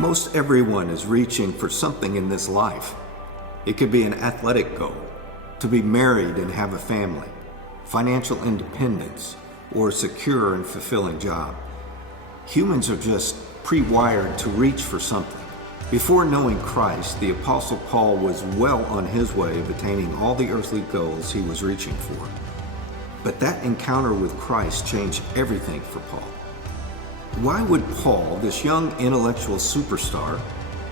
Most everyone is reaching for something in this life. It could be an athletic goal, to be married and have a family, financial independence, or a secure and fulfilling job. Humans are just pre-wired to reach for something. Before knowing Christ, the Apostle Paul was well on his way of attaining all the earthly goals he was reaching for. But that encounter with Christ changed everything for Paul. Why would Paul, this young intellectual superstar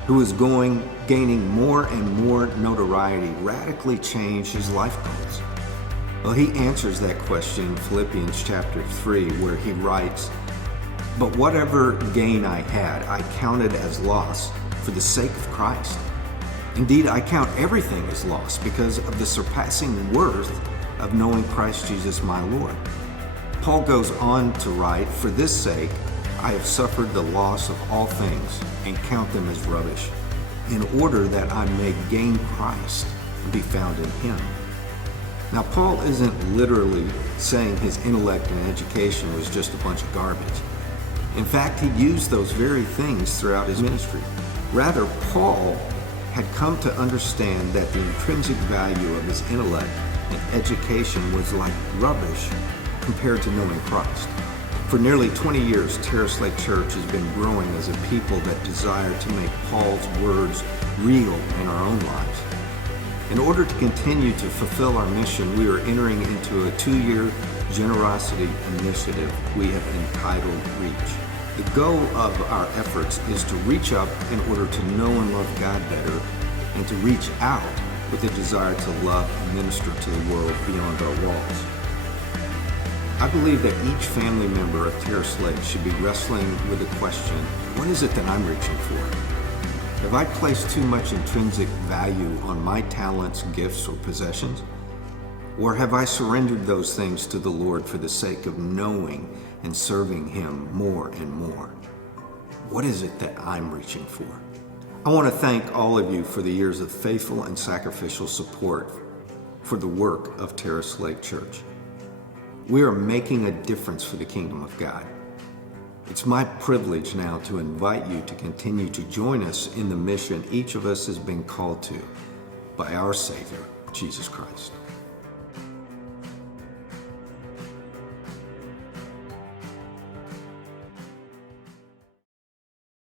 who was gaining more and more notoriety, radically change his life goals? Well, he answers that question in Philippians chapter 3, where he writes, "But whatever gain I had, I counted as loss for the sake of Christ. Indeed, I count everything as loss because of the surpassing worth of knowing Christ Jesus my Lord." Paul goes on to write, "For this sake, I have suffered the loss of all things and count them as rubbish, in order that I may gain Christ and be found in him." Now, Paul isn't literally saying his intellect and education was just a bunch of garbage. In fact, he used those very things throughout his ministry. Rather, Paul had come to understand that the intrinsic value of his intellect and education was like rubbish compared to knowing Christ. For nearly 20 years, Terrace Lake Church has been growing as a people that desire to make Paul's words real in our own lives. In order to continue to fulfill our mission, we are entering into a 2-year generosity initiative we have entitled Reach. The goal of our efforts is to reach up in order to know and love God better, and to reach out with a desire to love and minister to the world beyond our walls. I believe that each family member of Terrace Lake should be wrestling with the question, what is it that I'm reaching for? Have I placed too much intrinsic value on my talents, gifts, or possessions? Or have I surrendered those things to the Lord for the sake of knowing and serving him more and more? What is it that I'm reaching for? I want to thank all of you for the years of faithful and sacrificial support for the work of Terrace Lake Church. We are making a difference for the kingdom of God. It's my privilege now to invite you to continue to join us in the mission each of us has been called to by our Savior, Jesus Christ.